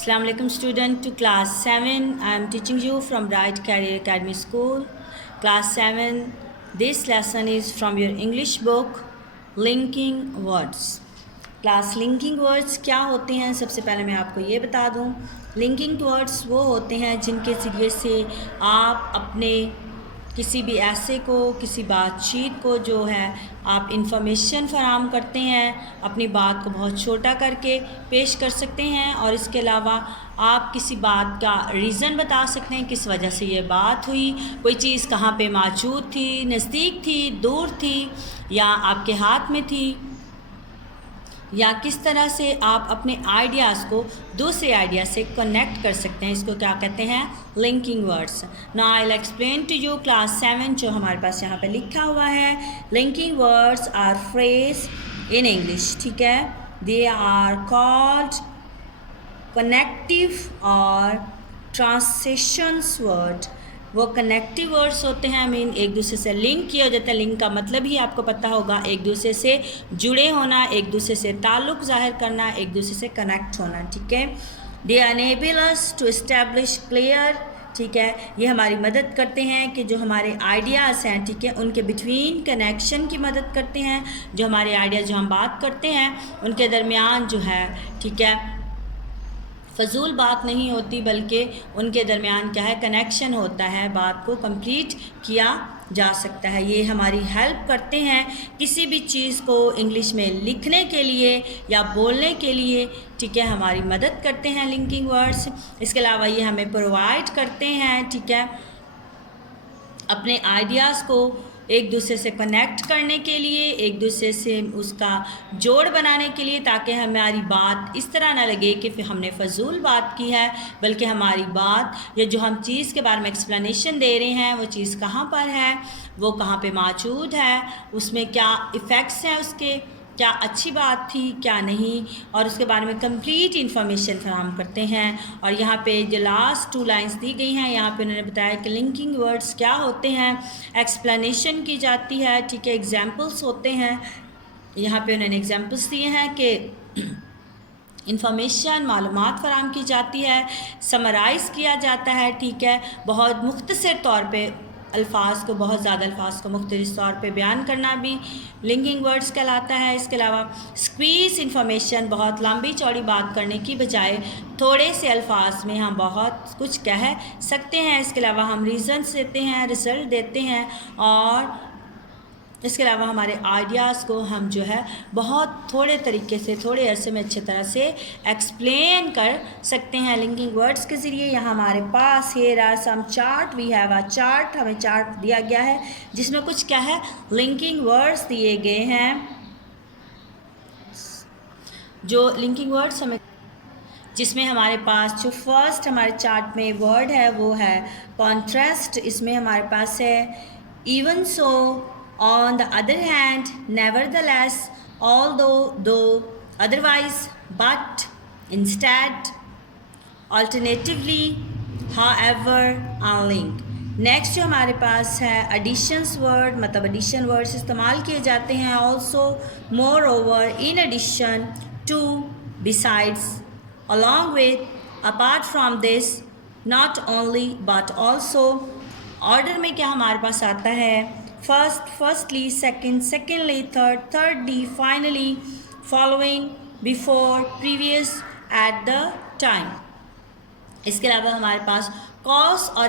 Assalamu alaikum student to class 7. I am teaching you from Bright Career Academy School. Class 7. This lesson is from your English book Linking Words. Class linking words क्या होते हैं, सबसे पहले मैं आपको ये बता दूं। लिंकिंग वर्ड्स वो होते हैं जिनके ज़रिए से आप अपने किसी भी ऐसे को, किसी बातचीत को जो है आप इंफॉर्मेशन फराहम करते हैं, अपनी बात को बहुत छोटा करके पेश कर सकते हैं और इसके अलावा आप किसी बात का रीज़न बता सकते हैं किस वजह से ये बात हुई, कोई चीज़ कहाँ पे मौजूद थी, नज़दीक थी, दूर थी या आपके हाथ में थी, या किस तरह से आप अपने आइडियाज़ को दूसरे आइडिया से कनेक्ट कर सकते हैं। इसको क्या कहते हैं? Linking words. Now I will explain to you class 7 जो हमारे पास यहाँ पे लिखा हुआ है। Linking words are phrase in English, ठीक है। दे आर कॉल्ड कनेक्टिव और ट्रांसिशंस वर्ड। वो कनेक्टिव वर्ड्स होते हैं, मीन एक दूसरे से लिंक किया जाता है। लिंक का मतलब ही आपको पता होगा, एक दूसरे से जुड़े होना, एक दूसरे से ताल्लुक़ ज़ाहिर करना, एक दूसरे से कनेक्ट होना, ठीक है। They enable us to establish clear, ठीक है। ये हमारी मदद करते हैं कि जो हमारे आइडियाज़ हैं, ठीक है, उनके बिटवीन कनेक्शन की मदद करते हैं। जो हमारे आइडिया जो हम बात करते हैं उनके दरमियान जो है, ठीक है, फ़जूल बात नहीं होती बल्कि उनके दरमियान क्या है, कनेक्शन होता है, बात को कंप्लीट किया जा सकता है। ये हमारी हेल्प करते हैं किसी भी चीज़ को इंग्लिश में लिखने के लिए या बोलने के लिए, ठीक है, हमारी मदद करते हैं लिंकिंग वर्ड्स। इसके अलावा ये हमें प्रोवाइड करते हैं, ठीक है, अपने आइडियाज़ को एक दूसरे से कनेक्ट करने के लिए, एक दूसरे से उसका जोड़ बनाने के लिए, ताकि हमारी बात इस तरह ना लगे कि फिर हमने फ़जूल बात की है, बल्कि हमारी बात या जो हम चीज़ के बारे में एक्सप्लेनेशन दे रहे हैं वो चीज़ कहाँ पर है, वो कहाँ पे मौजूद है, उसमें क्या इफ़ेक्ट्स हैं उसके, क्या अच्छी बात थी क्या नहीं, और उसके बारे में कंप्लीट इन्फॉर्मेशन फराहम करते हैं। और यहाँ पे जो लास्ट 2 लाइंस दी गई हैं, यहाँ पे उन्होंने बताया कि लिंकिंग वर्ड्स क्या होते हैं, एक्सप्लेनेशन की जाती है, ठीक है, एग्जांपल्स होते हैं। यहाँ पे उन्होंने एग्जांपल्स दिए हैं कि इंफॉर्मेशन मालूमात फराहम की जाती है, समराइज़ किया जाता है, ठीक है, बहुत मुख्तसर तौर पे अल्फाज को, बहुत ज़्यादा अल्फाज को मुख्तलिफ तौर पे बयान करना भी लिंकिंग वर्ड्स कहलाता है। इसके अलावा स्क्वीज़ इंफॉर्मेशन, बहुत लंबी चौड़ी बात करने की बजाय थोड़े से अल्फाज में हम बहुत कुछ कह सकते हैं। इसके अलावा हम रीज़न्स देते हैं, रिज़ल्ट देते हैं, और इसके अलावा हमारे आइडियाज़ को हम जो है बहुत थोड़े तरीके से, थोड़े अरसे में अच्छी तरह से एक्सप्लेन कर सकते हैं लिंकिंग वर्ड्स के ज़रिए। यहाँ हमारे पास here are some chart, we have a chart, हमें चार्ट दिया गया है जिसमें कुछ क्या है, लिंकिंग वर्ड्स दिए गए हैं। जो लिंकिंग वर्ड्स हमें, जिसमें हमारे पास जो फर्स्ट हमारे चार्ट में वर्ड है वो है कॉन्ट्रास्ट। इसमें हमारे पास है even so, on the other hand, nevertheless, although, though, otherwise, but, instead, alternatively, however, unlink। Next जो हमारे पास है एडिशंस वर्ड, मतलब एडिशन वर्ड्स इस्तेमाल किए जाते हैं। Also, moreover, in addition, to, besides, along with, apart from this, not only but also। Order में क्या हमारे पास आता है, first, firstly, second, secondly, third, thirdly, finally, following, before, previous, at the time. इसके अलावा हमारे पास कॉज और